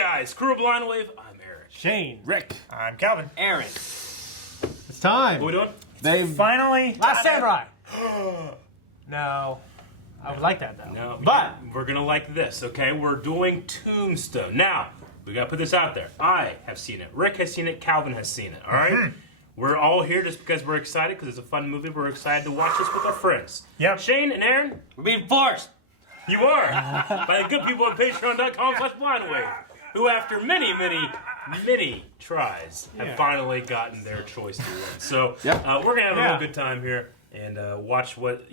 guys, Crew of Blind Wave. I'm Eric. Shane. Rick. I'm Calvin. Aaron. It's time. What are we doing? They Finally. Last Samurai. No. I would like that, though. No, But we're going to like this, okay? We're doing Tombstone. Now, we got to put this out there. I have seen it. Rick has seen it. Calvin has seen it, all right? We're all here just because we're excited, because it's a fun movie. We're excited to watch this with our friends. Yep. Shane and Aaron, We're being forced. you are. By the good people at patreon.com/blindwave, who after many, many, many tries have finally gotten their choice to win. So we're going to have a real good time here and watch what,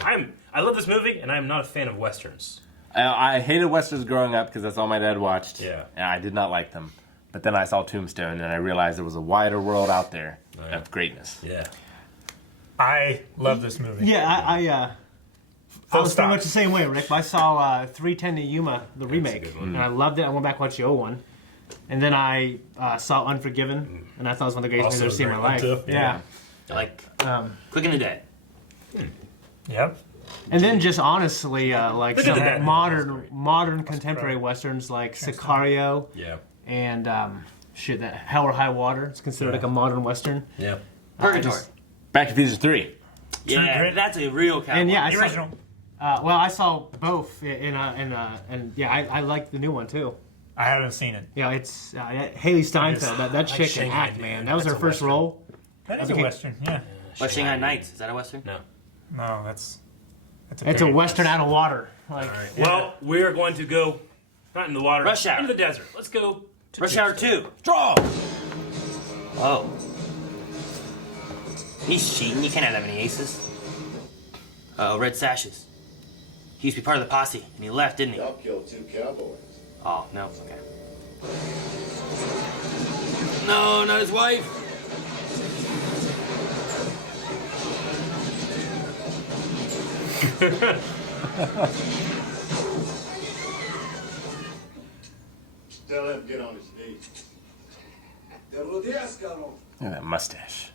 I love this movie, and I'm not a fan of Westerns. I hated Westerns growing up because that's all my dad watched. Yeah. And I did not like them. But then I saw Tombstone and I realized there was a wider world out there of greatness. Yeah. I love this movie. yeah, I was pretty much the same way, Rick. I saw 310 to Yuma, the remake, and I loved it. I went back and watched the old one. And then I saw Unforgiven, and I thought it was one of the greatest movies I've ever seen in my life. too. Yeah. Like, Quick and the Dead. Yep. And then just honestly, like Look at some that. modern contemporary westerns like Sicario Yeah. and that Hell or High Water. It's considered like a modern western. Yeah. Purgatory. Back to Future 3. Yeah, Grit. that's a real cowboy. And yeah, The original. I saw both and I like the new one too. I haven't seen it. Yeah, it's Haley Steinfeld. That chick can Shanghai act, man. Man. That was her That's a first western. role. That is a western. Yeah. What, Shanghai Nights? Is that a western? No. No, that's It's a period western piece. out of water. Like, All right. Well, we are going to go, not in the water, Rush Hour. into the desert. Let's go to Rush Hour Tombstone. 2. Draw! Oh. He's cheating. You can't have that many aces. Red Sashes. He used to be part of the posse, and he left, didn't he? Y'all killed 2 cowboys. Oh, no. Okay. No, not his wife. Tell him to get on his knees. Te rodeas, cabrón. Look at that mustache.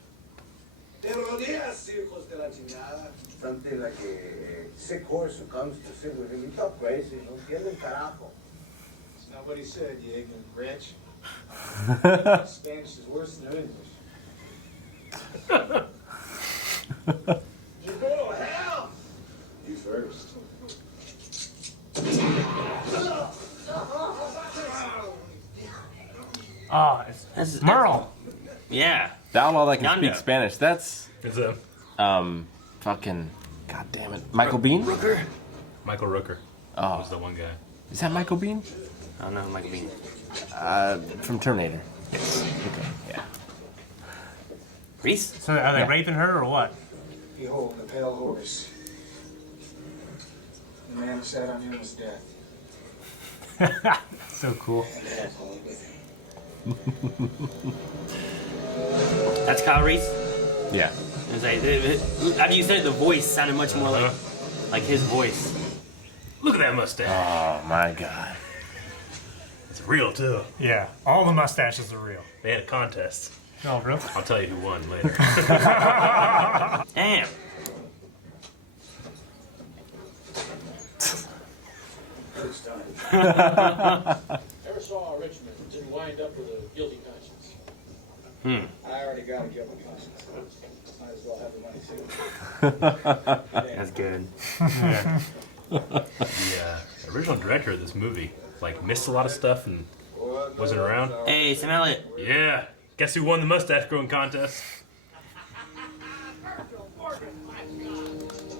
Te rodeas, hijos de la chingada. Something like a sick horse who comes to sit with him. You talk crazy, no entienden carajo. It's not what he said, you ignorant wretch. Spanish is worse than English. You go to hell! You first. oh, it's Merle. Yeah. The outlaw that can Nando. speak Spanish. That's, It's a fucking, god damn it. Michael Bean? Rooker? Michael Rooker. Oh. Was the one guy. Is that Michael Bean? I don't know, Michael Bean. From Terminator. Okay, yeah. Reese? So are they raping her or what? Behold the pale horse. The man who sat on him was death. So cool. And death only with him. That's Kyle Reese? Yeah. It was like, after you said it, the voice sounded much more like his voice. Look at that mustache. Oh my god. It's real, too. Yeah. All the mustaches are real. They had a contest. Oh, really? I'll tell you who won later. Damn. First time. Never saw a rich man who didn't wind up with a guilty conscience. I already got a guilty conscience. Might as well have the money too. That's good. The original director of this movie, missed a lot of stuff and wasn't around. Hey, Sam Elliott. Yeah. Guess who won the mustache growing contest?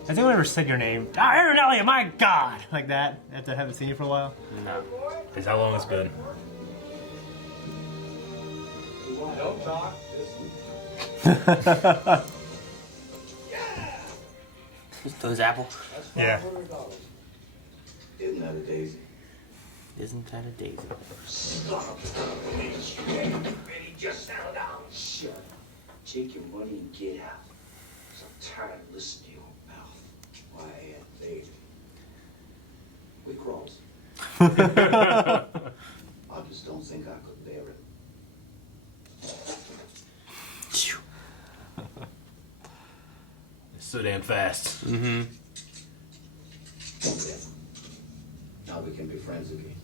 Has anyone ever said your name? Oh, Aaron Elliott, my God! Like that, after I haven't seen you for a while? No. Is how long it's been. Don't talk. Just Those apple. Yeah. Isn't that a daisy? Isn't that a daisy? Son of a bitch. Ready, just settle down. shut up. Take your money and get out. So I'm tired of listening to your mouth. Why, Aunt Lady? We cross. I just don't think I could bear it. It's so damn fast. Mm-hmm. Now we can be friends again.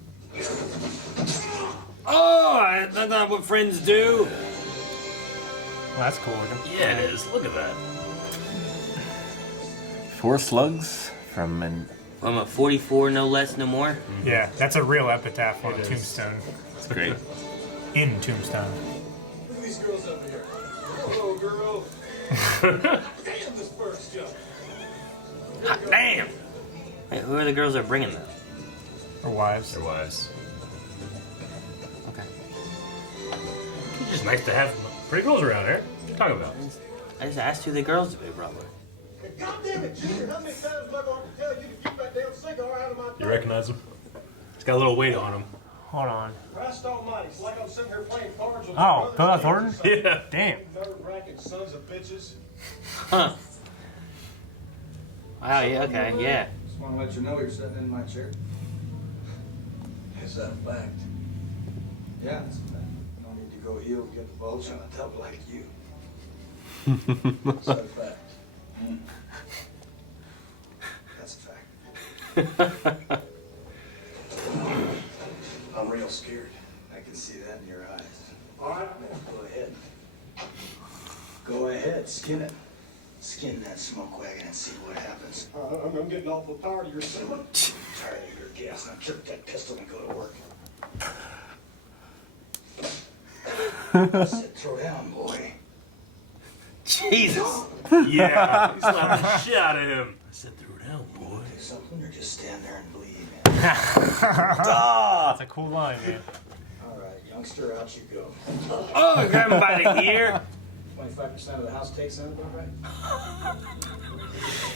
That's not what friends do. Well, that's cool looking. Yeah, it is. Look at that. 4 slugs from an. I'm a 44, no less, no more. Yeah, that's a real epitaph on Tombstone. It's great. In Tombstone. Look at these girls over here. Hello, girl. Damn, this bird's jump. Hot damn! Wait, who are the girls that are bringing them? Or wives. Their wives. Okay. It's just nice to have pretty girls around here. What are you talking about? I just asked who the girls to be, brother. God damn it, Junior. How many times am I going to tell you to keep that damn cigar out of my You throat? recognize him? He's got a little weight on him. Hold on. Christ almighty, it's like I'm sitting here playing cards with Oh, Bill Thornton? Yeah. Damn. Nerve-wracking sons of bitches. Huh. Wow, yeah, okay, yeah. Just want to let you know you're sitting in my chair. Is that a fact? Yeah, it's a fact. No need to go heel to get the bulge on a tub like you. Is that a fact? Hmm. That's a fact. I'm real scared. I can see that in your eyes. All right, man, go ahead. Go ahead, skin it. Skin that smoke wagon and see what happens. I'm getting awful tired of your singing. Tired of your gas. Now jerk that pistol and go to work. I said, throw down, boy. Jesus! Yeah. He slapped the shit out of him. I said, throw it down, boy. Do something or just stand there and bleed, man. That's a cool line, man. All right, youngster, out you go. Oh, grab him by the ear. 25% of the house takes on it, all right?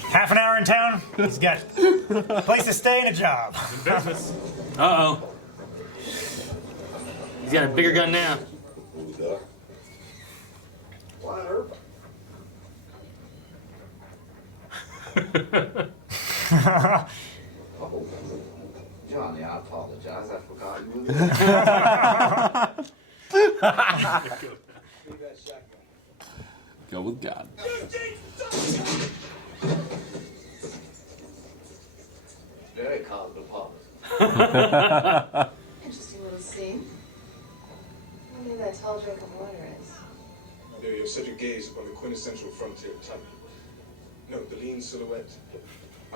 Half an hour in town, he's got a place to stay and a job. In business. Uh-oh. He's got a bigger gun now. Why hurt? Oh, Johnny, I apologize. I forgot you were there. Leave that shotgun. Go with God. Very cosmopolitan. Interesting little scene. I wonder who that tall drink of water is. There you have set your gaze upon the quintessential frontier type. Note the lean silhouette,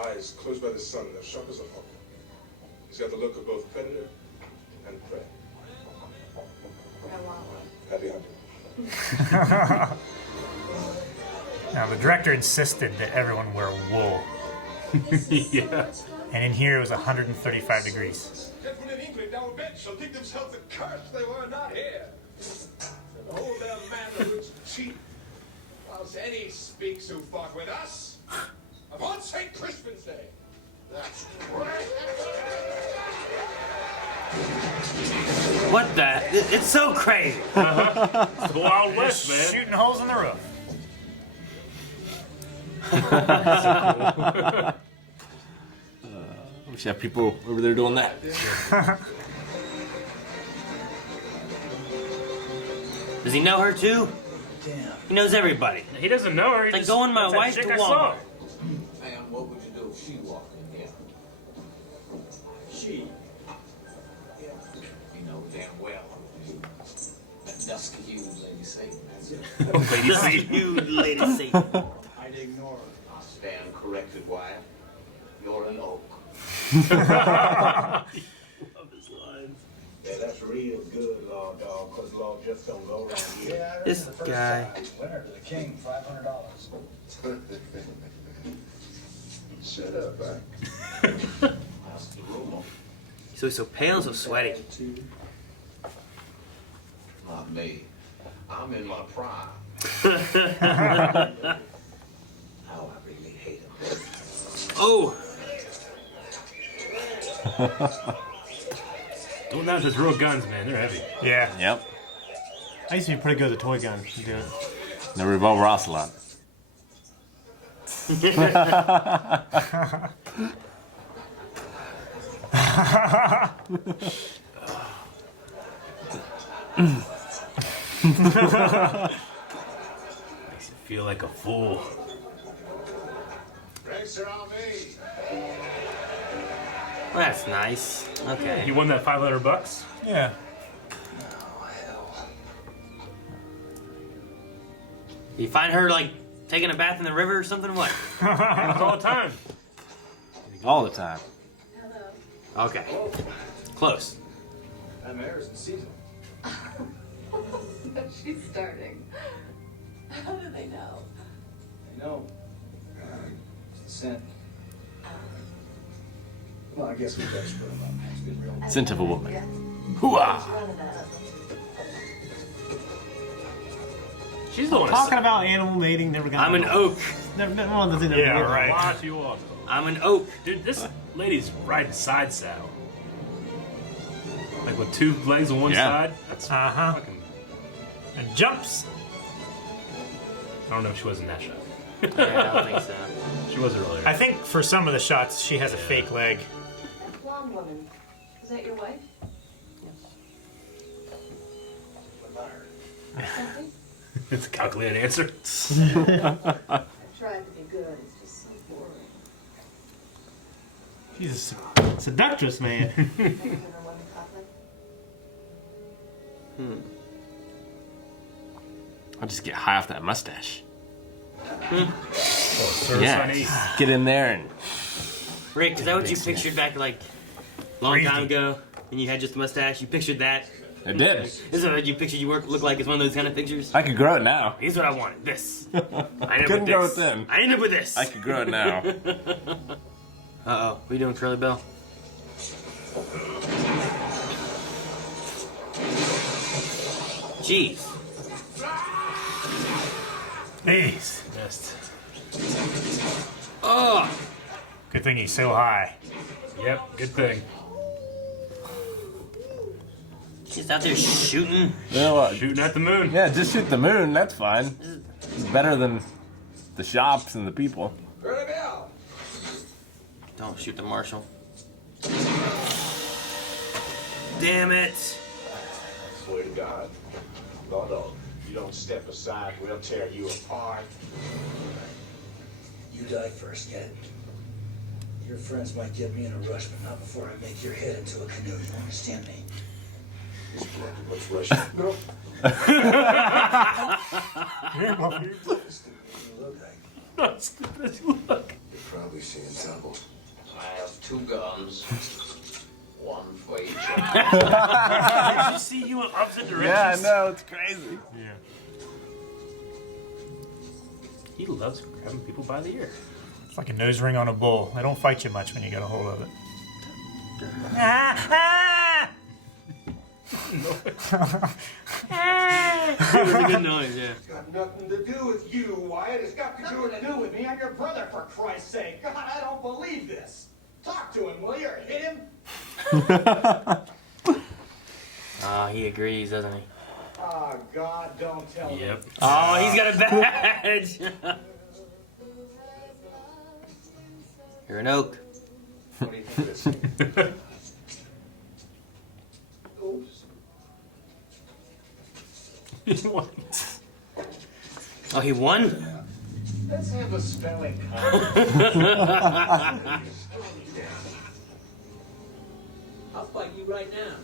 eyes closed by the sun, they're sharp as a hawk. He's got the look of both predator and prey. I want one. Happy hunting. Now, the director insisted that everyone wear wool. Yeah. And in here it was 135 degrees. Gentlemen in England now a bed shall think themselves accursed they were not here. Behold their manner rich cheap, whilst any speaks who fought with us upon St. Crispin's Day. That's What the? It's so crazy. It's the Wild West, man. Shooting holes in the roof. We should have people over there doing that. Does he know her too? Damn. He knows everybody. He doesn't know her. He Like just, going my that's that wife chick to I saw. Walmart. Ma'am, what would you do if she walked in here? She. You know damn well. That dusky-hued lady Satan. That's it. Lady Satan. You lady Satan. I'd ignore her. I stand corrected, wife. You're an oak. Yeah, that's real good, law dog, because law just don't go around here. Yeah, I read This the first guy. side. Winner to the king, $500. shut up, man. That's the rule. So he's so pale, so sweaty. Not me. I'm in my prime. How I really hate him. Oh! Doing that with his real guns, man. They're heavy. Yeah. Yep. I used to be pretty good with a toy gun. You do it. The revolver ocelot. Makes you feel like a fool. Drinks are on me. Well, that's nice. Okay. You won that $500? Yeah. Oh, You find her like taking a bath in the river or something? What? All the time. All the time. Hello. Okay. Close. That mare's in season. She's starting. How do they know? I know. It's scent. Well, I guess we better split them up. It's been real. Scent of a woman. Yeah. Hooah! None of that. She's the one Talking about animal mating, never got. I'm an oak. Never been one of the things. Yeah, right. Watch you walk. I'm an oak. Dude, this lady's riding side saddle. Like with 2 legs on one Yeah. side. That's fucking... And jumps. I don't know if she was in that shot. Yeah, I don't think so. She was earlier. I think for some of the shots, she has a fake leg. That blonde woman. Is that your wife? What about her? Something? It's a calculated answer. I tried to be good. It's just so boring. She's a seductress, man. Have you ever won the couplet? I'll just get high off that mustache. Sir, Yeah. Sonny. Get in there and Rick, is that what you pictured back like long time ago? When you had just a mustache? You pictured that? I did. This is what you pictured you look like as one of those kind of pictures? I could grow it now. Here's what I wanted. This. I ended Couldn't with grow this. it then. I ended with this. I could grow it now. Uh-oh. What are you doing, Curly Bell? Jeez. Jeez. Missed. Oh! Good thing he's so high. Yep, good thing. Just out there shooting. You know what? Shooting at the moon. Yeah, just shoot the moon. That's fine. It's better than the shops and the people. Curly Bill! Don't shoot the marshal. Damn it. Swear to God. No, you don't step aside, we'll tear you apart. You die first, get it? Your friends might get me in a rush, but not before I make your head into a canoe. You understand me? What's rushing? No. Not stupid as you look. You're probably seeing trouble. I have 2 guns. One for each. Did you see you in opposite directions? Yeah, I know. It's crazy. Yeah. He loves grabbing people by the ear. It's like a nose ring on a bull. They don't fight you much when you get a hold of it. It was a good noise, yeah. It's got nothing to do with you, Wyatt. It's got to do with me. I'm your brother, for Christ's sake. God, I don't believe this. Talk to him, will you, or hit him? Oh, he agrees, doesn't he? Oh, God, don't tell me. Yep. Oh, he's got a badge. You're an oak. What do you think of this? Oops. Oh, he won? Let's have a spelling I'll fight you right now.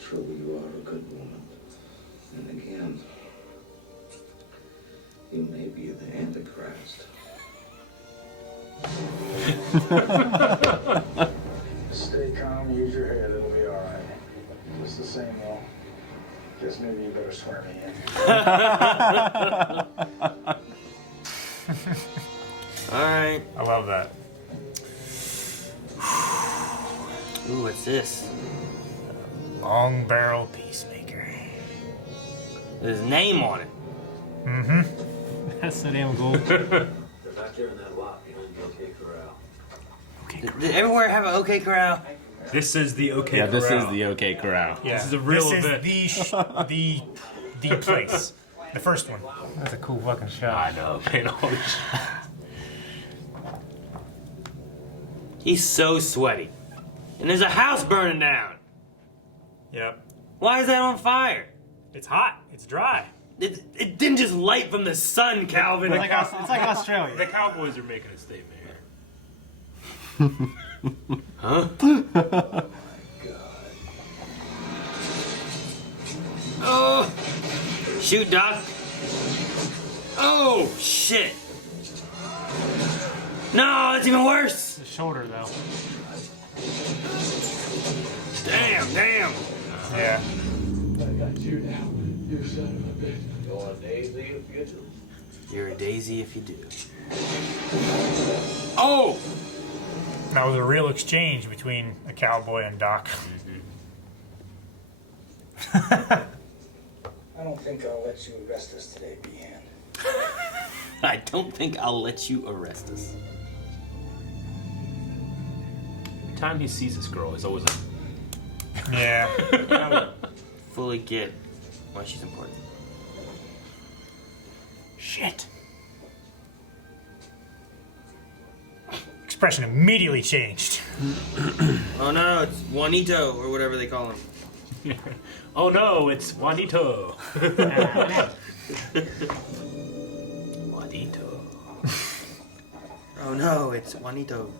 Truly, you are a good woman. And again, you may be the Antichrist. Stay calm, use your head, it'll be alright. Just the same, though. Guess maybe you better swear me in. Alright. I love that. Ooh, what's this? Long barrel peacemaker. There's his name on it. Mm-hmm. That's so damn cool. They're back there in that lot behind the OK Corral. Did everywhere have an OK Corral? This is the OK Yeah, Corral. this is the OK Corral. Yeah. This is a real This event. is the place. The first one. That's a cool fucking shot. I know, man. Holy shit. He's so sweaty. And there's a house burning down. Yep. Why is that on fire? It's hot. It's dry. It didn't just light from the sun, Calvin. It's like Australia. The Cowboys are making a statement here. Huh? God. Shoot, Doc. Oh, shit. No, it's even worse. The shoulder, though. Damn. Yeah. I got you now, you son of a bitch. You're a daisy if you do. You're a daisy if you do. Oh! That was a real exchange between a cowboy and Doc. I don't think I'll let you arrest us today, Behan. I don't think I'll let you arrest us. Every time he sees this girl, he's always like, Yeah. I don't fully get why she's important. Shit. Expression immediately changed. Oh no, it's Juanito, or whatever they call him. oh no, it's Juanito. Juanito. Oh no, it's Juanito.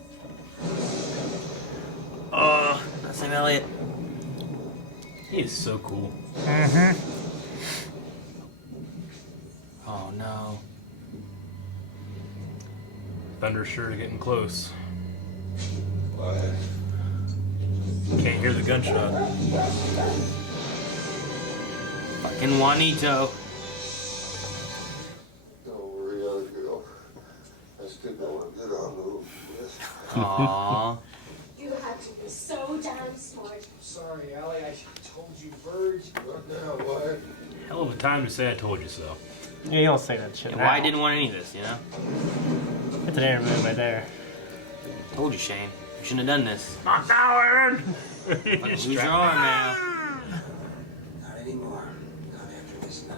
Oh, that's Sam Elliott. He is so cool. Mm-hmm. Oh no. Thunder's sure getting close. Can't hear the gunshot. Fucking Juanito. Don't worry, other girl. I still want to get on the roof. Aww. You have to be so damn smart. Sorry, Allie, I should have told you birds. What now, what? Hell of a time to say I told you so. Yeah, you don't say that shit. Yeah, why I didn't want any of this, you know? That's an air move right there. Told you, Shane. You shouldn't have done this. Not now, Aaron! Fucking lose your arm now. Not anymore. Not after this night.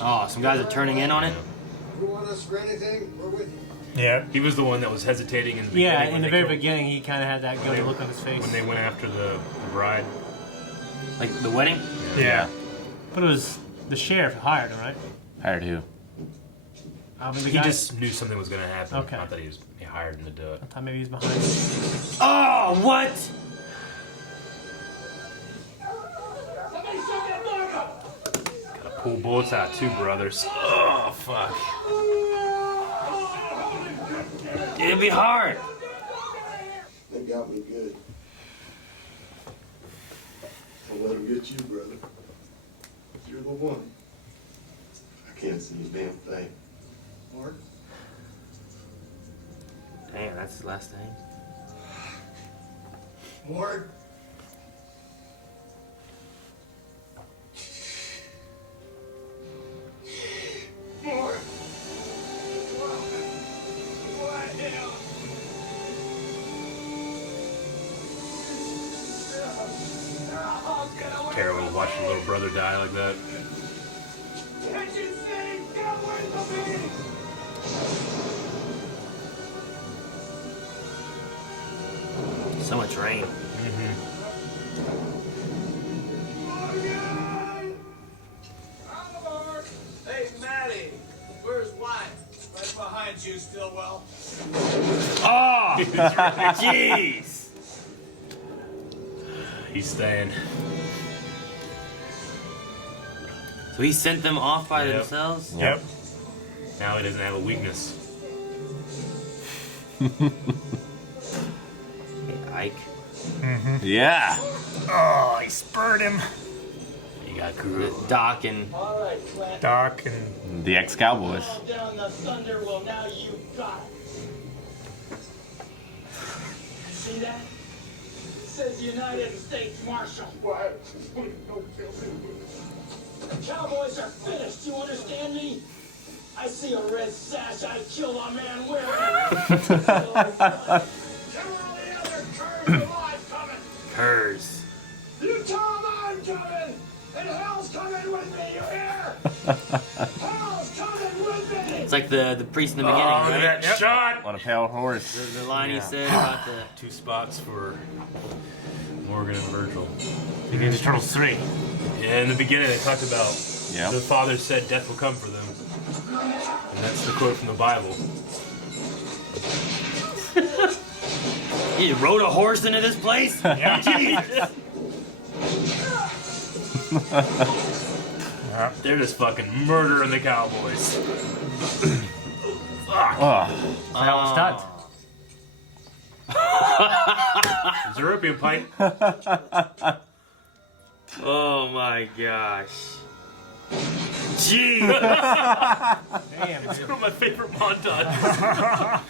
Oh, some guys are turning in on it? You want us for anything? We're with you. Yeah. He was the one that was hesitating in the beginning. Yeah, when in the they very killed- beginning, he kind of had that ghouly look on his face. When they went after the bride. Like the wedding? Yeah. But it was the sheriff who hired him, right? Hired who? I mean, the He guy, just knew something was going to happen. Okay. Not that he hired him to do it. I thought maybe he's behind. Oh, what? Somebody shut that dog up! Gotta pull bullets out too, brothers. Oh, fuck. It'd be hard. They got me good. I'll let them get you, brother. You're the one. I can't see a damn thing. Mark? Damn, that's his last name. Mark? Mark? Terrible to watch your little brother die like that. Can't you see? Get away from me! So much rain. Hey, Maddie, where's Wyatt? Right behind you, Stillwell. Oh! Jeez! He's staying. So he sent them off by Yep. themselves? Yep. Now he doesn't have a weakness. Hey, Ike. Yeah. Oh, he spurred him. You got Guru. Doc and... All right, Clint. Doc and... The ex-Cowboys. Call down the thunder. Well, now you got it. See that? It says United States Marshal. Why? Don't kill me. The Cowboys are finished. You understand me? I see a red sash. I kill a man wearing it. Tell all the other curs alive coming. Curs. You tell them I'm coming. And hell's coming with me. You hear? Hell's coming with me. It's like the priest in the beginning, Oh, right? that shot! On a pale horse. The line he said about the... 2 spots for Morgan and Virgil. Ninja Turtles 3. Yeah, in the beginning they talked about Yep. the father said death will come for them. And that's the quote from the Bible. He rode a horse into this place? Yeah. Jesus. They're just fucking murdering the Cowboys. Fuck. That was stunned. It's a European pipe. Oh my gosh. Jeez. Damn. It's one of my favorite montages.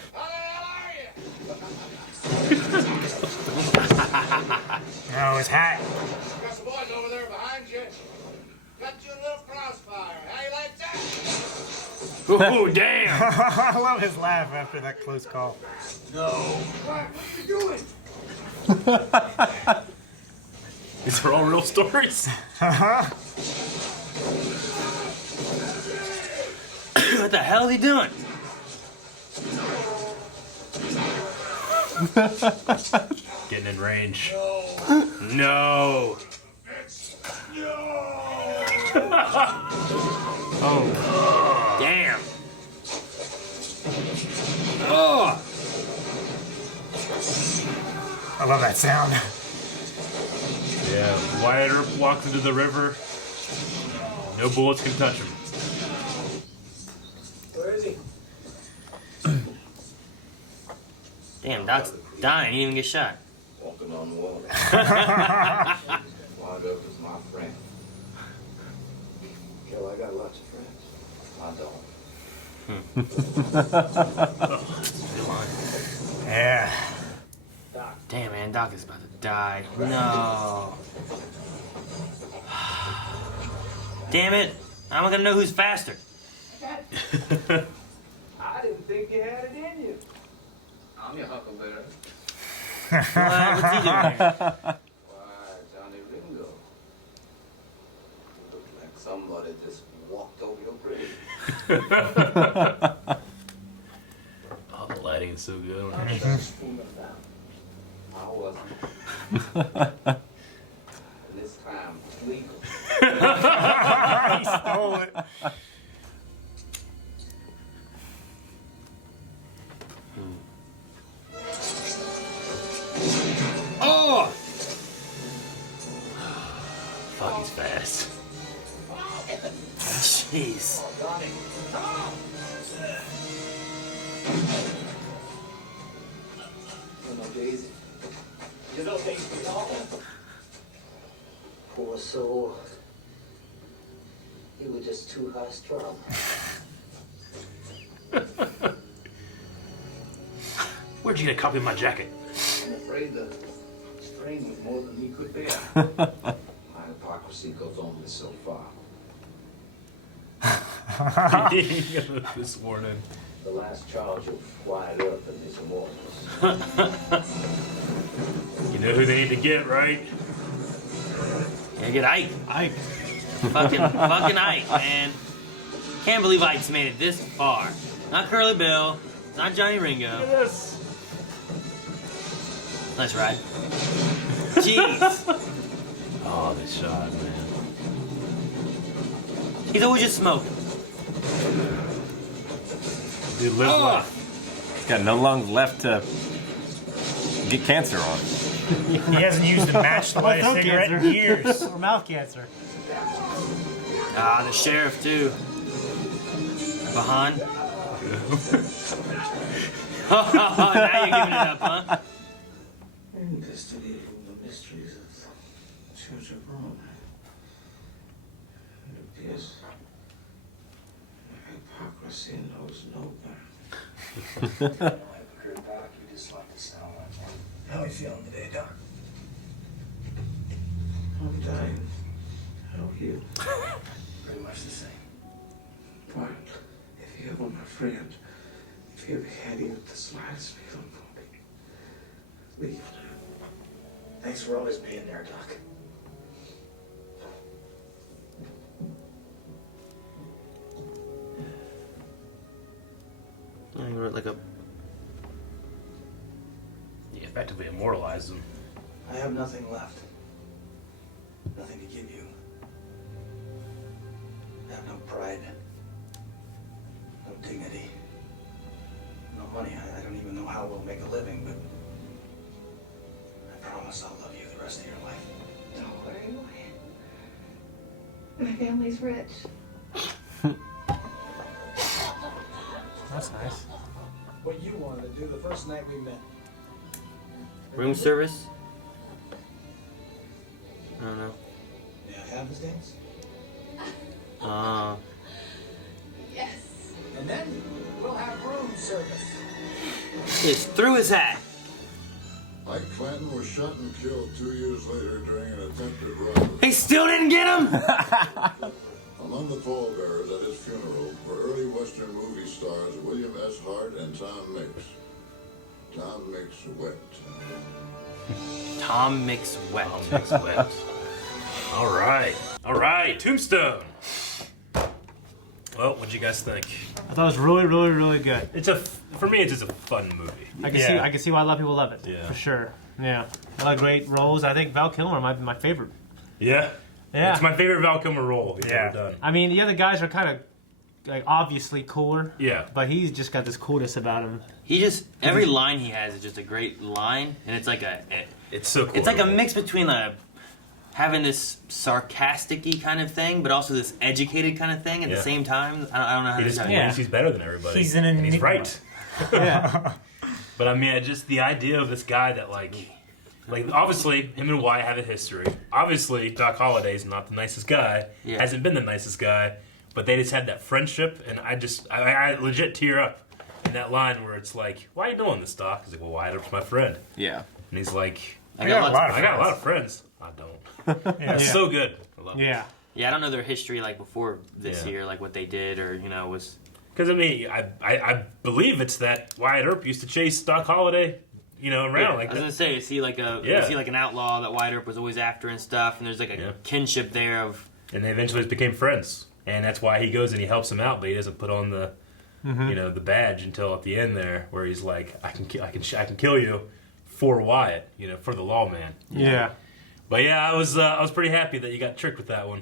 Oh, his hat. Got some boys over there behind you. Got you a little crossfire. How you like that? Oh, damn. I love his laugh after that close call. No. What are you doing? These are all real stories. What the hell is he doing? Getting in range. No. Oh. Damn. Oh. I love that sound. Yeah, Wyatt Earp walks into the river. No bullets can touch him. Where is he? Damn, Doc's dying. He didn't even get shot. Walking on water. Wind up is my friend. Kill, I got lots of friends. I don't. Yeah. Damn, man, Doc is about to die. No. Damn it. How am I gonna know who's faster? I didn't think you had it in you. I'm your huckleberry. What's he doing here? Why, Johnny Ringo. You look like somebody just walked over your grave. Oh, the lighting is so good. I wasn't. And this time, legal. He stole it. Oh! Fuck, he's fast. Jeez. You know, Daisy. You know Daisy at all? Poor soul. He was just too high strung. Where'd you get a copy of my jacket? I'm afraid the strain was more than he could bear. My hypocrisy goes only so far. This morning. The last charge of Wyatt Earp and his immortals. You know who they need to get, right? Gotta get Ike. Ike. Fucking Ike, man. Can't believe Ike's made it this far. Not Curly Bill. Not Johnny Ringo. Look at this. Nice ride. Jeez. Oh, this shot, man. He's always just smoking. Dude, live life. He's got no lungs left to get cancer on. He hasn't used a match to light a cigarette in years. Or mouth cancer. Ah, the sheriff, too. Behind. Oh, now you're giving it up, huh? Investigating the mysteries of the Church of Rome. It appears hypocrisy knows no better. Hypocrite, Doc, you just like to sound like one. How are you feeling today, Doc? I'm dying. How are you? Pretty much the same. Why, if you ever were my friend, if you ever had even the slightest feeling for me, leave. Thanks for always being there, Doc. Yeah, he wrote like a... You effectively immortalized him. I have nothing left. Nothing to give you. I have no pride. No dignity. No money. I don't even know how we'll make a living, but I promise I'll love you the rest of your life. No way. My family's rich. That's nice. What you wanted to do the first night we met. Room service? I don't know. May I have his dance? Yes. And then we'll have room service. Just threw his hat. Mike Clanton was shot and killed 2 years later during an attempted robbery. He still didn't get him? Among the pallbearers at his funeral were early Western movie stars William S. Hart and Tom Mix. Tom Mix wet. Tom Mix Wet. Tom Mix Wet. All right, Tombstone. Well, what'd you guys think? I thought it was really, really, really good. For me, it's just a fun movie. I can see why a lot of people love it. Yeah. For sure. Yeah. A lot of great roles. I think Val Kilmer might be my favorite. Yeah. Yeah. It's my favorite Val Kilmer role he's ever done. I mean, the other guys are kind of like obviously cooler. Yeah. But he's just got this coolness about him. He just, every line he has is just a great line, and it's like it's so cool. It's like a mix between having this sarcastic-y kind of thing, but also this educated kind of thing at the same time. I don't know how to describe it. He's better than everybody. He's and he's right. Yeah. But I mean, just the idea of this guy that like obviously him and Wyatt have a history. Obviously, Doc Holliday's not the nicest guy. Yeah. Hasn't been the nicest guy. But they just had that friendship, and I legit tear up in that line where it's like, "Why are you doing this, Doc?" He's like, "Well, Wyatt's my friend." Yeah. And he's like, I got a lot of friends. I don't. It's so good. I love it. Yeah, I don't know their history like before this year, like what they did or was. Because I mean, I believe it's that Wyatt Earp used to chase Doc Holliday, around like I was that. gonna say, is he like an outlaw that Wyatt Earp was always after and stuff, and there's like a kinship there of. And they eventually became friends, and that's why he goes and he helps him out, but he doesn't put on the, the badge until at the end there, where he's like, I can kill you for Wyatt, for the lawman. Yeah. But yeah, I was pretty happy that you got tricked with that one.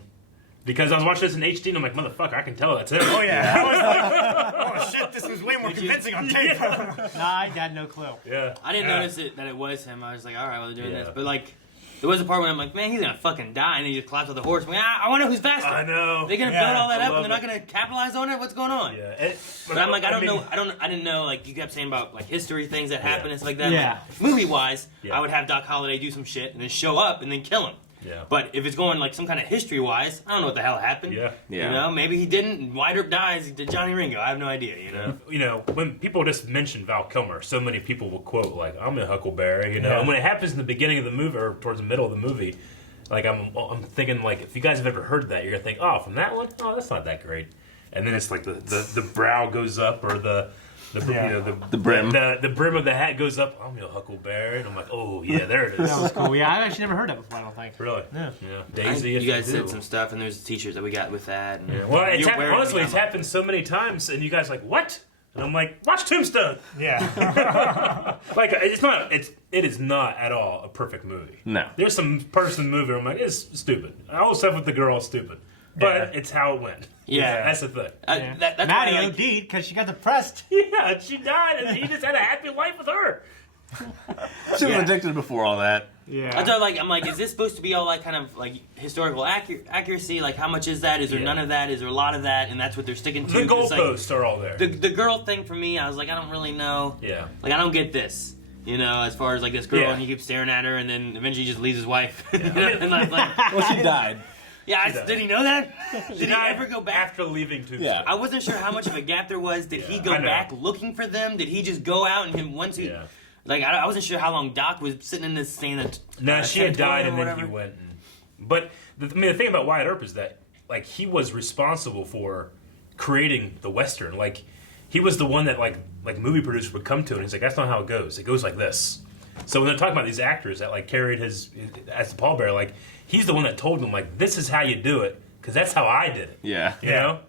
Because I was watching this in HD and I'm like, motherfucker, I can tell that's him. Oh, yeah. I was like, oh, shit, this was way more convincing on tape. Nah, I had no clue. Yeah. I didn't notice that it was him. I was like, all right, well, they're doing this. But, like, there was a part where I'm like, man, he's going to fucking die. And then he just collapsed with the horse. I'm like, I want to know who's faster. I know. They're going to build all that up and they're not going to capitalize on it? What's going on? Yeah. But I'm like, I didn't know, like, you kept saying about, like, history, things that happen and stuff like that. Yeah. Like, movie-wise, I would have Doc Holliday do some shit and then show up and then kill him. Yeah. But if it's going like some kind of history-wise, I don't know what the hell happened. Yeah. Yeah. Maybe he didn't. And Wyatt Earp dies. He did Johnny Ringo. I have no idea. When people just mention Val Kilmer, so many people will quote like, "I'm a Huckleberry," And when it happens in the beginning of the movie or towards the middle of the movie, like I'm thinking like, if you guys have ever heard that, you're gonna think, "Oh, from that one? Oh, that's not that great." And then it's like the brow goes up or the brim. The brim of the hat goes up. I'm a Huckleberry, and I'm like, oh yeah, there it is. That was cool. Yeah, I've actually never heard that before. I don't think. Really? Yeah. Daisy, you guys said some stuff, and there's teachers that we got with that. And Well, honestly, it's happened so many times, and you guys are like, what? And I'm like, watch Tombstone. Yeah. Like it is not at all a perfect movie. No. There's some person movie where I'm like, it's stupid. All the stuff with the girl is stupid, but it's how it went. Yeah. That's the thing. That's Maddie why, OD'd because she got depressed. Yeah, she died, and he just had a happy life with her. She was addicted before all that. Yeah. I thought, I'm like, is this supposed to be all like kind of like historical accuracy? Like, how much is that? Is there none of that? Is there a lot of that? And that's what they're sticking to. The goalposts are all there. The girl thing for me, I was like, I don't really know. Yeah. Like, I don't get this. As far as like this girl, and he keeps staring at her, and then eventually he just leaves his wife. And like, Well, she died. Yeah, did he know that? Did he ever go back? After leaving Tombstone. Yeah. I wasn't sure how much of a gap there was. Did he go back looking for them? Did he just go out and once he... Yeah. Like, I wasn't sure how long Doc was sitting in this scene. No, she had died and then he went. But the thing about Wyatt Earp is that like he was responsible for creating the Western. Like he was the one that like movie producers would come to and he's like, that's not how it goes. It goes like this. So when they're talking about these actors that like carried his as the pallbearer, like he's the one that told them like this is how you do it because that's how I did it. Yeah. You know.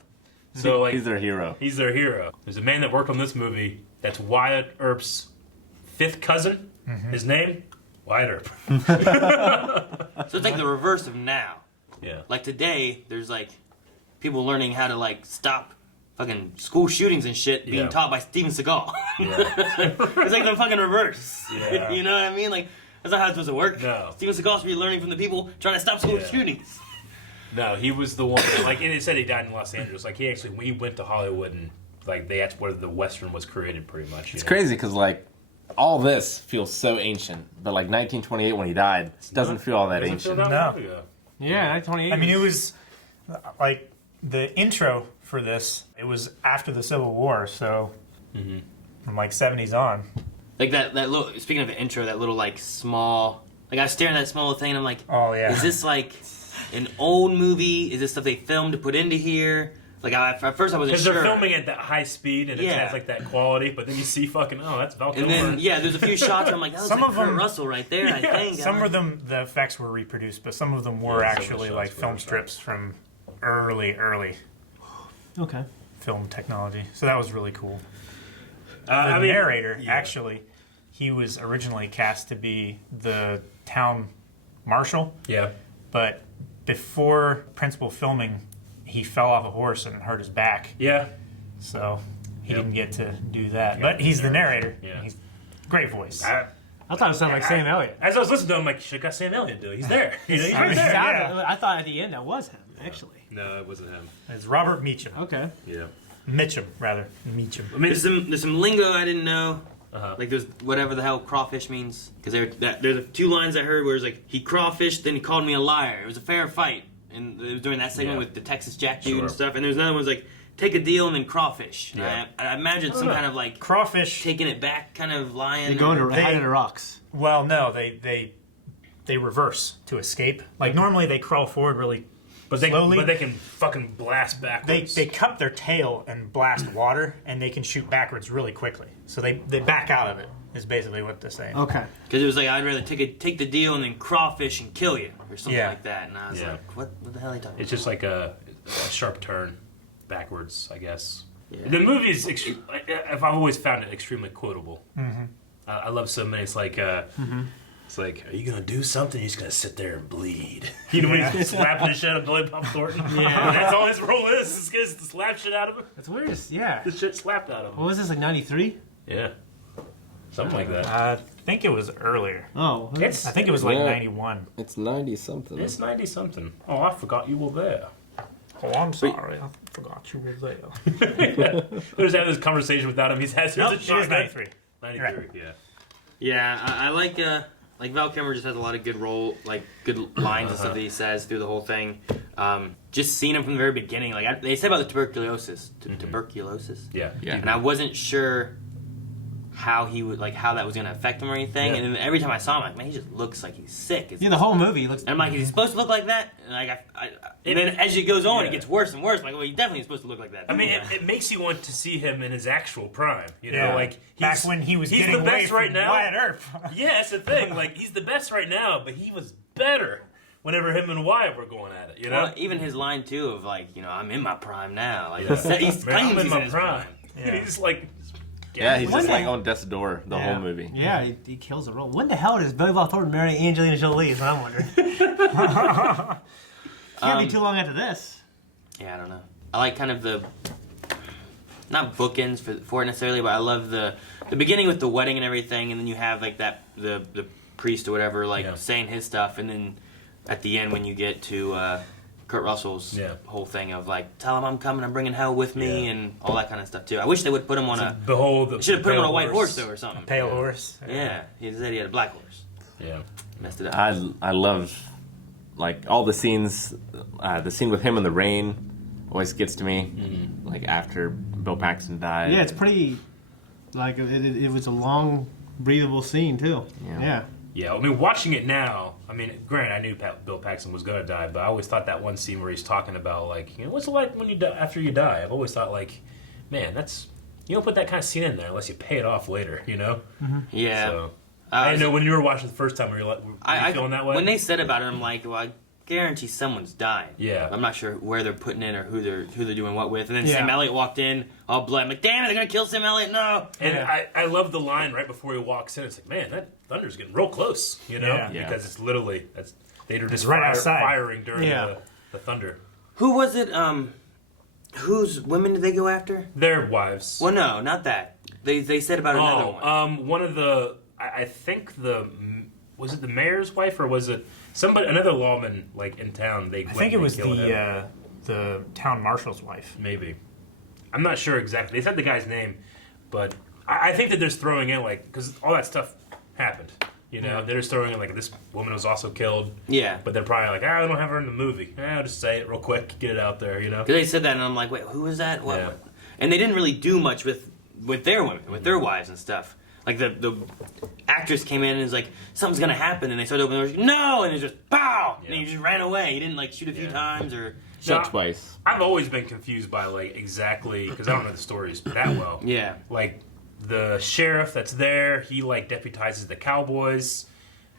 So like he's their hero. He's their hero. There's a man that worked on this movie that's Wyatt Earp's fifth cousin. His name, Wyatt Earp. So it's like the reverse of now. Yeah. Like today, there's like people learning how to like stop fucking school shootings and shit being taught by Steven Seagal. It's like the fucking reverse. Yeah. You know what I mean? Like that's not how it's supposed to work. No. Steven Seagal should be learning from the people trying to stop school shootings. No, he was the one. Like it said, he died in Los Angeles. Like he went to Hollywood and like that's where the Western was created, pretty much. It's crazy because like all this feels so ancient, but like 1928 when he died doesn't feel all that ancient. No. Yeah, 1928. I mean, it was like the intro for this. It was after the Civil War, so from like 70s on. Like that little. Speaking of an intro, that little like small. Like I was staring at that small thing, and I'm like, oh yeah, is this like an old movie? Is this stuff they filmed to put into here? Like at first I wasn't sure. Because they're filming at that high speed and it has like that quality, but then you see fucking that's Val Kilmer. And then there's a few shots where I'm like, that was some like of them, Kurt Russell right there. I think some of them the effects were reproduced, but some of them were actually like film strips from early film technology. So that was really cool. The narrator actually, he was originally cast to be the town marshal. Yeah. But before principal filming, he fell off a horse and hurt his back. Yeah. So he didn't get to do that. But he's the narrator. Yeah. He's great voice. I thought it sounded like Sam Elliott. As I was listening to him, I'm like, should have got Sam Elliott do it. He's there. He's right there. Yeah. I thought at the end that was him, actually. No, it wasn't him. It's Robert Meacham. Okay. Yeah. Mitchum, rather. Meacham. I mean, there's some lingo I didn't know. Like there's whatever the hell crawfish means. Because there's two lines I heard where it's like, he crawfished, then he called me a liar. It was a fair fight. And it was during that segment with the Texas Jack dude and stuff. And there's another one was like, take a deal and then crawfish. Yeah. I imagine some kind of like crawfish taking it back kind of lying. They go into hide in the rocks. Well, no, they reverse to escape. Like normally they crawl forward really slowly. But they can fucking blast backwards. They cup their tail and blast water, and they can shoot backwards really quickly. So they back out of it. Is basically what they're saying. Okay. Because it was like, I'd rather take the deal and then crawfish and kill you or something like that. And I was like, what the hell are you talking about? It's just like a sharp turn backwards, I guess. Yeah. The movie is, I've always found it extremely quotable. Mm-hmm. I love so many. It's like, it's like, are you going to do something? You're just going to sit there and bleed. You know when he's slapping the shit out of Billy Bob Thornton? Yeah. That's all his role is just to slap shit out of him. That's weird. Yeah. The shit slapped out of him. What was this, like 93? Yeah. Something like that. I think it was earlier. Oh. I think it was like 91. It's 90-something. It's 90-something. Oh, I forgot you were there. Oh, I'm sorry. I forgot you were there. We're just having this conversation without him. He's had it is 93. 93, right. Yeah. Yeah, I like Val Kilmer just has a lot of good good lines and stuff that he says through the whole thing. Just seeing him from the very beginning, like they said about the tuberculosis. Tuberculosis. Yeah. And I wasn't sure how that was going to affect him or anything. And then every time I saw him, I'm like, man, he just looks like he's sick. The whole movie looks. And I'm like, is he supposed to look like that? And and then as it goes on, it gets worse and worse. I'm like, well, he definitely is supposed to look like that. I mean, it makes you want to see him in his actual prime. You know, like back when he was he's getting the best away right from now. Wyatt Earp. Yeah, that's the thing. Like he's the best right now, but he was better whenever him and Wyatt were going at it. You know, even his line too of like, I'm in my prime now. Like he's I'm in my prime. Yeah. He's like. Yeah, he's just like on death's door the whole movie. Yeah, he kills the role. When the hell does Billy Bob Thornton marry Angelina Jolie? Is what I'm wondering. Can't be too long after this. Yeah, I don't know. I like kind of the not bookends for it necessarily, but I love the beginning with the wedding and everything, and then you have like that the priest or whatever saying his stuff, and then at the end when you get to Kurt Russell's whole thing of like, tell him I'm coming, I'm bringing hell with me, and all that kind of stuff too. I wish they would put him on should have put him on a white horse though or something. A pale horse. Yeah, he said he had a black horse. Yeah, messed it up. I love like all the scenes. The scene with him in the rain always gets to me. Mm-hmm. Like after Bill Paxton died. Yeah, it's pretty. Like it was a long, breathable scene too. Yeah. Yeah, I mean, watching it now, I mean, granted, I knew Bill Paxton was going to die, but I always thought that one scene where he's talking about, like, what's it like when you die, after you die? I've always thought, like, man, you don't put that kind of scene in there unless you pay it off later, you know? Mm-hmm. Yeah. So, I know when you were watching the first time, were you feeling that way? When they said about it, I'm like, well, I guarantee someone's dying. Yeah. I'm not sure where they're putting in or who they're doing what with. And then Sam Elliott walked in, all blood. I'm like, damn it, they're going to kill Sam Elliott, no! And I love the line right before he walks in. It's like, man, that thunder's getting real close, you know? Yeah. Because it's literally, they were just firing during the thunder. Who was it, whose women did they go after? Their wives. Well, no, not that. They said about another one. One of the, I think the was it the mayor's wife or was it another lawman like in town? I think it was the town marshal's wife. Maybe. I'm not sure exactly. They said the guy's name, but I think that they're just throwing in like because all that stuff happened. They're just throwing in like this woman was also killed. Yeah. But they're probably like, I don't have her in the movie. I'll just say it real quick, get it out there. Because they said that, and I'm like, wait, who is that? What? Yeah. And they didn't really do much with their women, with their wives and stuff. Like the actress came in and was like, something's gonna happen, and they started opening the doors. No, and it just pow, and he just ran away. He didn't like shoot a few times or shot twice. I've always been confused by like exactly because I don't know the stories that well. Yeah, like the sheriff that's there, he like deputizes the cowboys,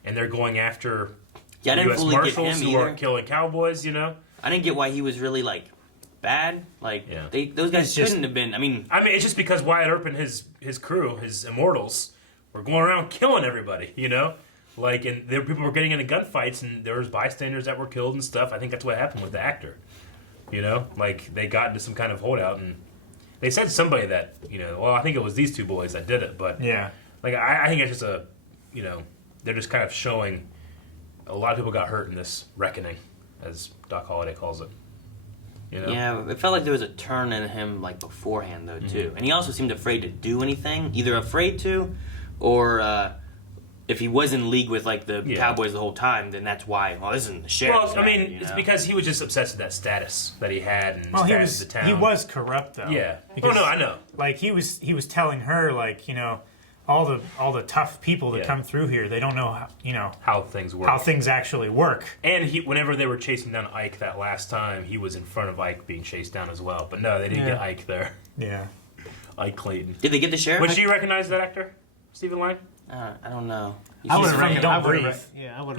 and they're going after U.S. Marshals who are killing cowboys. I didn't get why he was really like bad. Like those guys shouldn't have been. I mean, it's just because Wyatt Earp and his crew, his immortals, were going around killing everybody. Like, and people were getting into gunfights, and there was bystanders that were killed and stuff. I think that's what happened with the actor. Like they got into some kind of holdout, and they said somebody that well, I think it was these two boys that did it, but like I think it's just they're just kind of showing a lot of people got hurt in this reckoning, as Doc Holliday calls it. Yeah, it felt like there was a turn in him like beforehand though too, and he also seemed afraid to do anything, either afraid to, or if he was in league with like the Cowboys the whole time, then that's why. Well, this isn't the sheriff. Well, it's because he was just obsessed with that status that he had and status of the town. He was corrupt though. Yeah. Because, I know. Like he was telling her like all the tough people that come through here, they don't know how things work. How things actually work. And whenever they were chasing down Ike that last time, he was in front of Ike being chased down as well. But no, they didn't get Ike there. Yeah. Ike Clayton. Did they get the sheriff? Would you recognize that actor, Stephen Lang? I don't know. I would have Don't Breathe. He's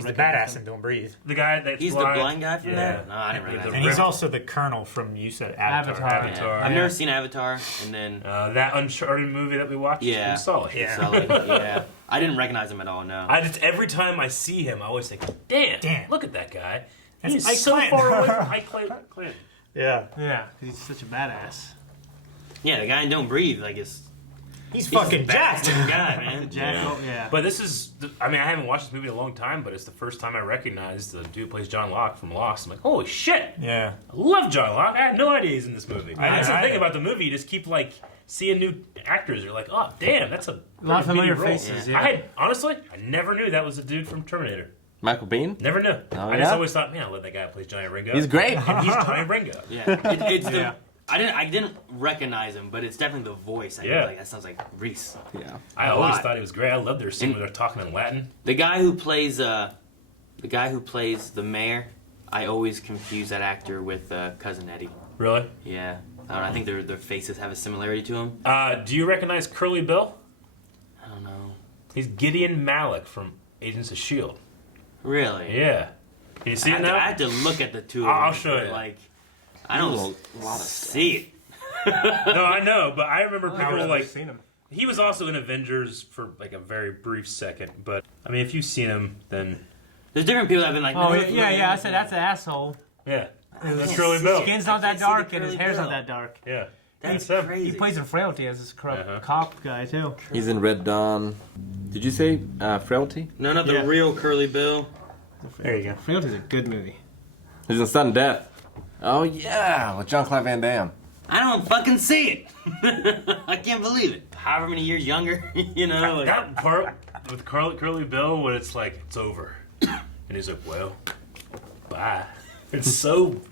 the badass in Don't Breathe. The guy that's He's blind. the blind guy from that? No, I didn't recognize him. And he's also the colonel from, you said, Avatar. Yeah. I've never seen Avatar, and then... that Uncharted movie that we watched? Yeah. We saw it. Yeah. I didn't recognize him at all, no. Every time I see him, I always think, damn. Look at that guy. He's Ike so Clanton. far away from Ike Clanton. Yeah. Yeah, because he's such a badass. Yeah, the guy in Don't Breathe, he's fucking jacked. Guy, man. Yeah. But this is, I haven't watched this movie in a long time, but it's the first time I recognized the dude who plays John Locke from Lost. I'm like, holy shit. Yeah. I love John Locke. I had no idea he's in this movie. That's the thing about the movie. You just keep, seeing new actors. You're like, oh, damn, that's a lot of familiar role. faces, yeah. I never knew that was the dude from Terminator. Michael Biehn? Never knew. Oh, I just always thought, man, I love that guy who plays Johnny Ringo. He's great. And he's Johnny Ringo. Yeah. I didn't recognize him, but it's definitely the voice. I was like, that sounds like Reese. Yeah. I always thought he was great. I love their scene where they're talking in Latin. The guy who plays the mayor, I always confuse that actor with Cousin Eddie. Really? Yeah. I think their faces have a similarity to him. Do you recognize Curly Bill? I don't know. He's Gideon Malik from Agents of S.H.I.E.L.D. Really? Yeah. Can you see it now? I have to look at the two of them. I'll show you. I don't see it. No, I know, but I remember people seen him. He was also in Avengers for a very brief second, but if you've seen him, then there's different people that have been like, oh yeah. I said that's an asshole. Yeah, that's Curly Bill. His skin's not that dark, and his hair's not that dark. Yeah, that's crazy. He plays in Frailty as this cop guy too. He's in Red Dawn. Did you say Frailty? No, not the real Curly Bill. There you go. Frailty's a good movie. He's in Sudden Death. Oh yeah, with Jean-Claude Van Damme. I don't fucking see it. I can't believe it. However many years younger, That part with Curly Bill when it's it's over, and he's like, well, bye. It's so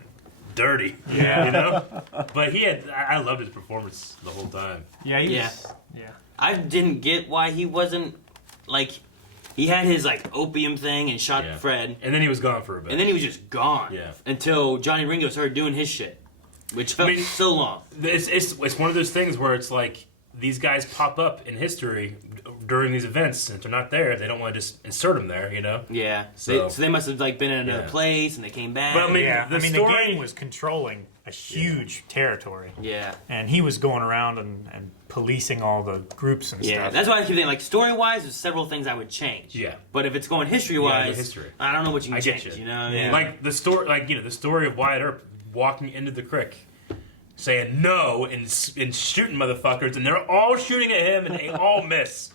dirty, But I loved his performance the whole time. Yeah, yeah. I didn't get why he wasn't he had his opium thing and shot Fred, and then he was gone for a bit, and then he was just gone. Yeah, until Johnny Ringo started doing his shit, which felt so long. It's one of those things where it's these guys pop up in history during these events, and if they're not there, they don't want to just insert them there, Yeah, so they must have been in another place, and they came back. But the gang was controlling a huge territory. Yeah, and he was going around and policing all the groups and stuff. Yeah, that's why I keep thinking story-wise, there's several things I would change. Yeah, but if it's going history-wise, I don't know what you can change. The story, the story of Wyatt Earp walking into the creek, saying no and shooting motherfuckers, and they're all shooting at him, and they all miss.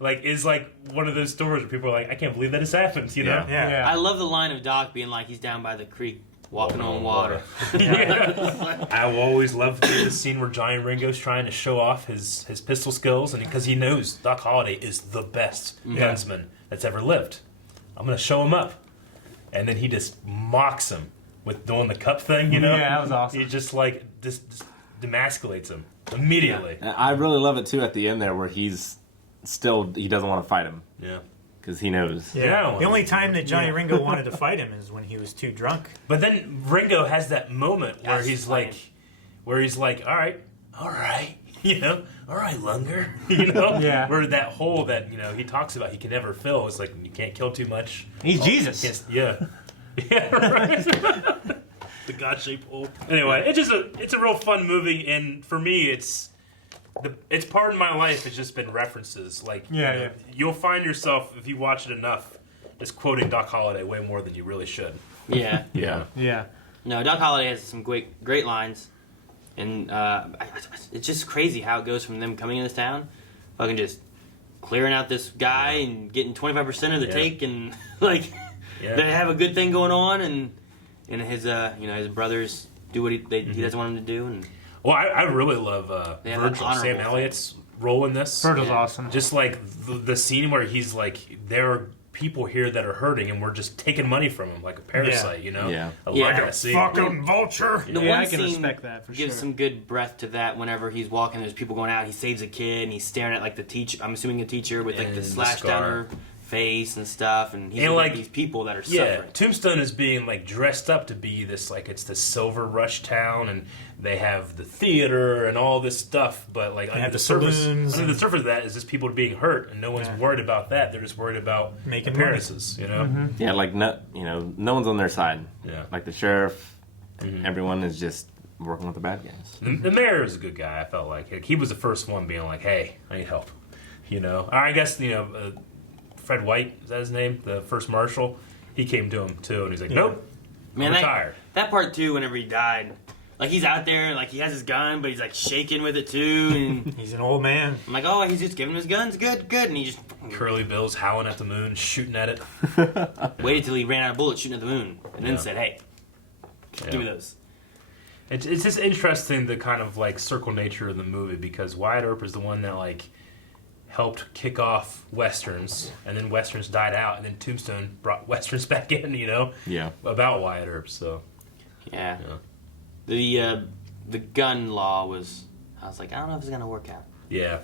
like is like one of those stories where people are like, I can't believe that has happened. You know? Yeah. I love the line of Doc being like, he's down by the creek walking on water. I will always love the scene where Johnny Ringo's trying to show off his pistol skills, and because he knows Doc Holliday is the best gunsman that's ever lived. I'm gonna show him up, and then he just mocks him with doing the cup thing. You know? Yeah, that was awesome. He just like just demasculates him immediately. And I really love it too at the end there where he doesn't want to fight him. Yeah. Because he knows. Yeah. The only time that Johnny Ringo wanted to fight him is when he was too drunk. But then Ringo has that moment where he's like, all right, you know, all right, Lunger, you know, where that hole that he talks about he can never fill. It's like you can't kill too much. He's Jesus. Yeah, right. The God-shaped hole. Anyway, it's a real fun movie, and for me, it's part of my life. It's just been references. Like, you'll find yourself if you watch it enough, just quoting Doc Holliday way more than you really should. Yeah. Yeah. No, Doc Holliday has some great lines, and it's just crazy how it goes from them coming in this town, fucking just clearing out this guy and getting 25% of the take, and like they have a good thing going on, and his his brothers do what he doesn't want him to do, and. Well, I really love Virgil, Sam Elliott's role in this. Virgil's awesome. Just like the scene where he's like, there are people here that are hurting, and we're just taking money from them like a parasite, you know? Yeah. I love that scene. Fucking vulture. The one I can scene respect that for gives sure. some good breath to that. Whenever he's walking, there's people going out. He saves a kid, and he's staring at like the teacher. I'm assuming a teacher with like the slash down her face and stuff, and he's looking at these people that are suffering. Tombstone is being like dressed up to be this like it's the silver rush town, and they have the theater and all this stuff, but like under the surface of that is just people being hurt, and no one's worried about that. They're just worried about making appearances, you know. Mm-hmm. Yeah, like no one's on their side. Yeah, like the sheriff, everyone is just working with the bad guys. The mayor is a good guy. I felt like he was the first one being like, "Hey, I need help," you know. Or I guess Fred White, is that his name? The first marshal, he came to him too, and he's like, "Nope, I'm retired." That part too, whenever he died, like he's out there, like he has his gun, but he's like shaking with it too, and he's an old man. I'm like, oh, he's just giving his guns, good, and he just Curly Bill's howling at the moon, shooting at it. Waited till he ran out of bullets shooting at the moon, and then said, "Hey, give me those." It's just interesting the kind of like circle nature of the movie, because Wyatt Earp is the one that like helped kick off westerns, and then westerns died out, and then Tombstone brought westerns back in, you know? Yeah. About Wyatt Earp, so. Yeah. The gun law was, I was like, I don't know if it's going to work out. Yeah.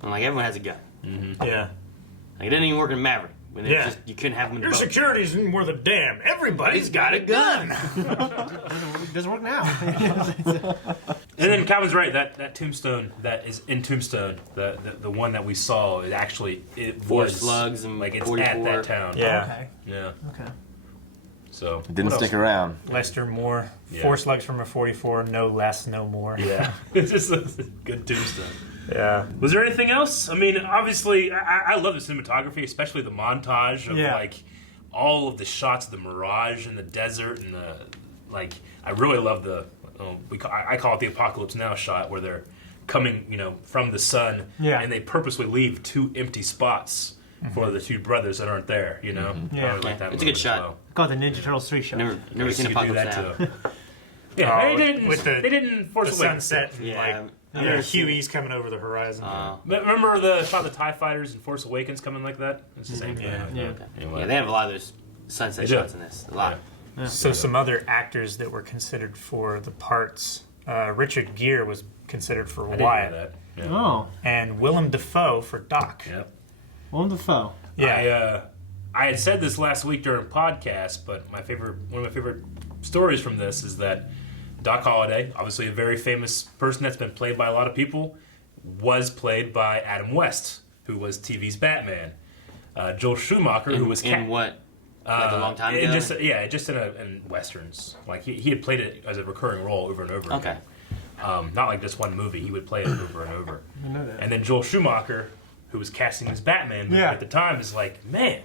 I'm like, everyone has a gun. Mm-hmm. Yeah. Like, it didn't even work in Maverick. When it's just, you couldn't have them in the Your boat. security isn't worth a damn. Everybody's got a gun. Doesn't work now. And then Calvin's right. That Tombstone that is in Tombstone, the one that we saw, it Four was slugs and like it's 44. at that town. Yeah. Okay. Yeah. Okay. So It didn't stick around. Lester Moore. Yeah. 4 slugs from a 44. No less, no more. Yeah. It's just a good Tombstone. Yeah. Was there anything else? I mean, obviously, I love the cinematography, especially the montage of like all of the shots of the mirage in the desert, and I really love the I call it the Apocalypse Now shot, where they're coming, from the sun, and they purposely leave 2 empty spots for the 2 brothers that aren't there. You know, Yeah. like that It's a good shot. well. Called the Ninja Turtles 3 shot. Never seen Apocalypse Now. Yeah, with they didn't force the away. sunset. Yeah. Huey's coming over the horizon. Remember the shot of the TIE fighters in Force Awakens coming like that? It's the same thing. Yeah. Anyway. Yeah, they have a lot of those sunset shots in this. A lot. Yeah. So some other actors that were considered for the parts. Richard Gere was considered for I didn't know Wyatt. that. Yeah. Oh. And Willem Dafoe for Doc. Yep. Willem Dafoe. Yeah. I had said this last week during a podcast, but one of my favorite stories from this is that Doc Holliday, obviously a very famous person that's been played by a lot of people, was played by Adam West, who was TV's Batman. Joel Schumacher, who was in what? Like a long time ago? Just in westerns. Like he had played it as a recurring role over and over. Okay. Again. Not like just one movie. He would play it over and over. I know that. And then Joel Schumacher, who was casting his Batman movie at the time, is like, man,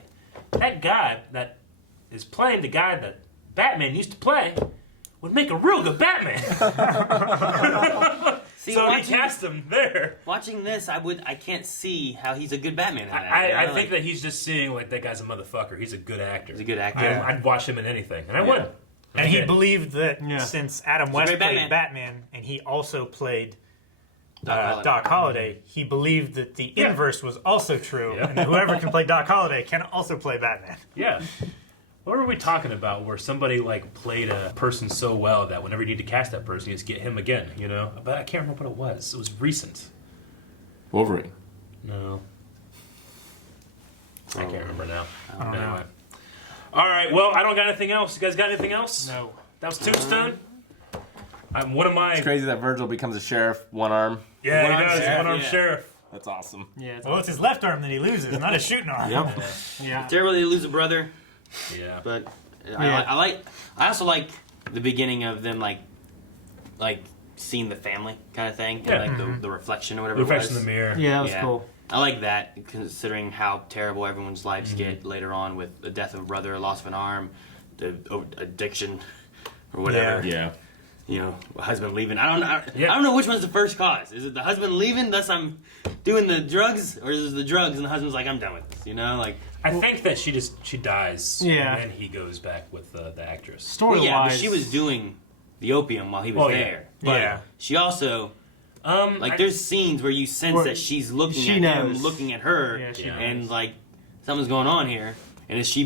that guy that is playing the guy that Batman used to play would make a real good Batman. See, so he cast him there. Watching this, I can't see how he's a good Batman. I think that he's just seeing like that guy's a motherfucker. He's a good actor. He's a good actor. I'd watch him in anything, and I would. And he believed that since Adam West played Batman, and he also played Doc Holliday, he believed that the inverse was also true, and that whoever can play Doc Holliday can also play Batman. Yeah. What were we talking about where somebody like played a person so well that whenever you need to cast that person, you just get him again, you know? But I can't remember what it was. It was recent. Wolverine. No. I can't remember now. I don't know. All right, well, I don't got anything else. You guys got anything else? No. That was Tombstone? One of my... It's crazy that Virgil becomes a sheriff, one arm. Yeah, he does. One-armed sheriff. That's awesome. Yeah. Well, it's his left arm that he loses, not his shooting arm. Yep. Yeah. Terrible to lose a brother. Yeah. But I also like the beginning of them like seeing the family kind of thing. Yeah. And, like the reflection or whatever The reflection it was. in the mirror. Yeah, that was cool. I like that, considering how terrible everyone's lives get later on with the death of a brother, loss of an arm, the addiction, or whatever. Yeah. You know, a husband leaving. I don't know which one's the first cause. Is it the husband leaving, thus I'm doing the drugs, or is it the drugs and the husband's like, I'm done with this? You know, like. I think that she dies, Yeah. and then he goes back with the actress. Story-wise, Well, yeah, but she was doing the opium while he was there. But Yeah. she also, there's scenes where you sense that she's looking at him, looking at her, and like something's going on here. And is she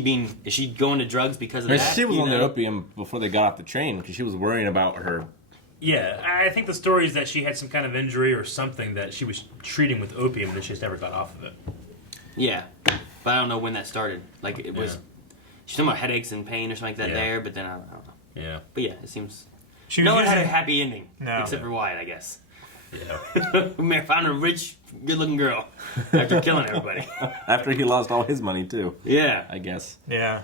going to drugs because of that? She was on the opium before they got off the train because she was worrying about her. Yeah, I think the story is that she had some kind of injury or something that she was treating with opium, and she just never got off of it. Yeah, but I don't know when that started. Like it was, she's talking about headaches and pain or something like that there. But then I don't know. Yeah. But yeah, it seems No one had a happy ending, No. except for Wyatt, I guess. Yeah. Man, found a rich, good-looking girl after killing everybody. After he lost all his money too. Yeah, I guess. Yeah.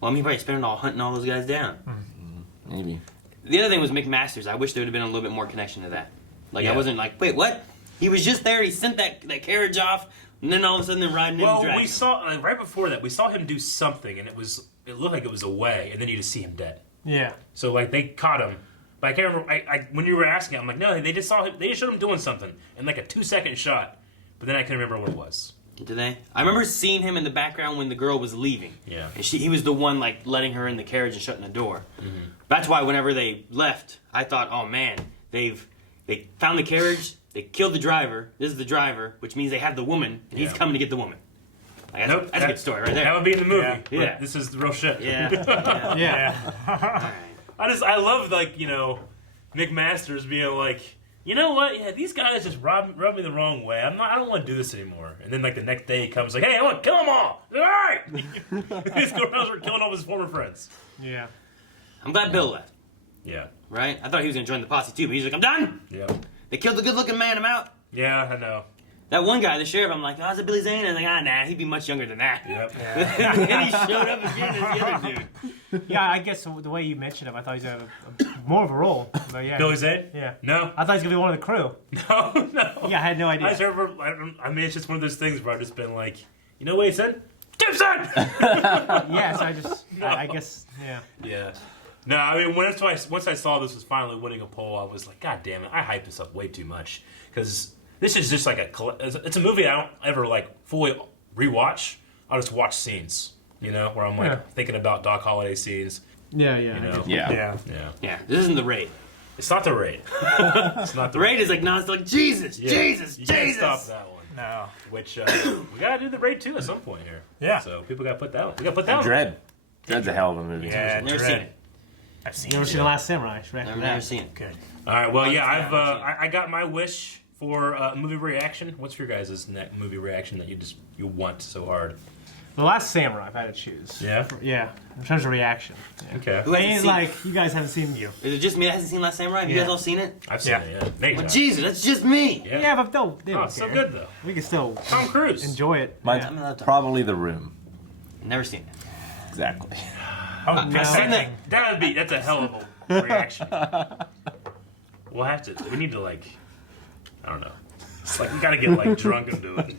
Well, I mean, he probably spent it all hunting all those guys down. Maybe. The other thing was McMasters. I wish there would have been a little bit more connection to that. Like I wasn't like, wait, what? He was just there. He sent that carriage off, and then all of a sudden they're riding in. Well, we saw right before that. We saw him do something, and it looked like it was away, and then you just see him dead. Yeah. So like they caught him, but I can't remember. When you were asking, I'm like, no, they just saw him. They just showed him doing something in like a 2-second shot, but then I couldn't remember what it was. Did they? I remember seeing him in the background when the girl was leaving. Yeah. And he was the one like letting her in the carriage and shutting the door. Mm-hmm. That's why whenever they left, I thought, oh man, they found the carriage, they killed the driver. This is the driver, which means they have the woman, and he's coming to get the woman. Like, that's a good story right there. That would be in the movie. Yeah. This is the real shit. Yeah. Yeah. I love like McMasters being like, you know what? Yeah, these guys just rubbed me the wrong way. I don't want to do this anymore. And then like the next day he comes like, hey, I want to kill them all. All right. He's going around killing all his former friends. Yeah. I'm glad Bill left. Yeah. Right? I thought he was going to join the posse too, but he's like, I'm done. Yeah. They killed the good-looking man. I'm out. Yeah, I know. That one guy, the sheriff, I'm like, oh, is it Billy Zane? And I'm like, nah, he'd be much younger than that. Yep. And he showed up again as the other dude. Yeah, I guess the way you mentioned him, I thought he was going to have more of a role. But yeah. Billy Zane? Yeah. No. I thought he was going to be one of the crew. No. Yeah, I had no idea. I mean, it's just one of those things where I've just been like, you know what he said? Gibson! Yeah, so I guess, yeah. Yeah. No, I mean, once I saw this was finally winning a poll, I was like, God damn it, I hyped this up way too much. Because this is just like it's a movie I don't ever like fully rewatch. I'll just watch scenes, where I'm like thinking about Doc Holliday scenes. Yeah, yeah. Yeah. This isn't the Raid. It's not the Raid. It's not the Raid is like, no, it's like Jesus. You can't stop that one. No. Which we gotta do the Raid 2 at some point here. Yeah. So people gotta put that one. We gotta put that one. Dread. Dread's a hell of a movie. Yeah, Never seen it. I've seen You ever it. seen The Last Samurai? Never seen it. Good. All right. Well, yeah, I got my wish for movie reaction. What's your guys' next movie reaction that you want so hard? The Last Samurai, if I had to choose. Yeah? Yeah, in terms of reaction. Yeah. Okay. Who hasn't seen- you guys haven't seen you. Is it just me that hasn't seen Last Samurai? Have you guys all seen it? I've seen it, yeah. Well, Jesus, that's just me. Yeah, but they don't Oh, so care. good, though. We can still Tom Cruise. enjoy it. Mine's Yeah. probably The Room. Never seen it. Exactly. Oh, That's a hell of a reaction. We'll have to. We need to I don't know. It's like we gotta get drunk and do it.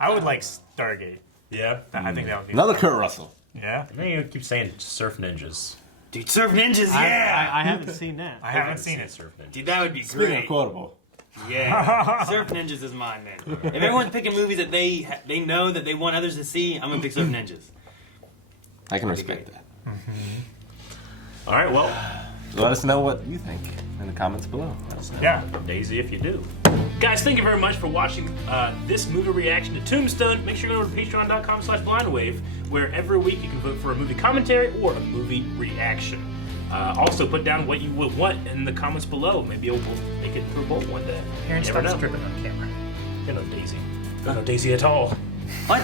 I would like Stargate. Yeah. I think that would be Another Kurt Russell. Yeah. And then you keep saying surf ninjas. Dude, Surf Ninjas, yeah! I haven't seen that. I haven't seen it. Surf Ninjas. Dude, that would be Speaking great. of quotable. Yeah, Surf Ninjas is mine, man. If everyone's picking movies that they know that they want others to see, I'm gonna pick Surf Ninjas. I can respect that. All right, well, Let us know what you think in the comments below. Yeah. Daisy, if you do. Guys, thank you very much for watching this movie reaction to Tombstone. Make sure you go to patreon.com/blindwave, where every week you can vote for a movie commentary or a movie reaction. Also, put down what you would want in the comments below. Maybe we'll make it through both one day. Aaron, You never stop know. stripping on camera. You're no Daisy. You're no Daisy at all. What?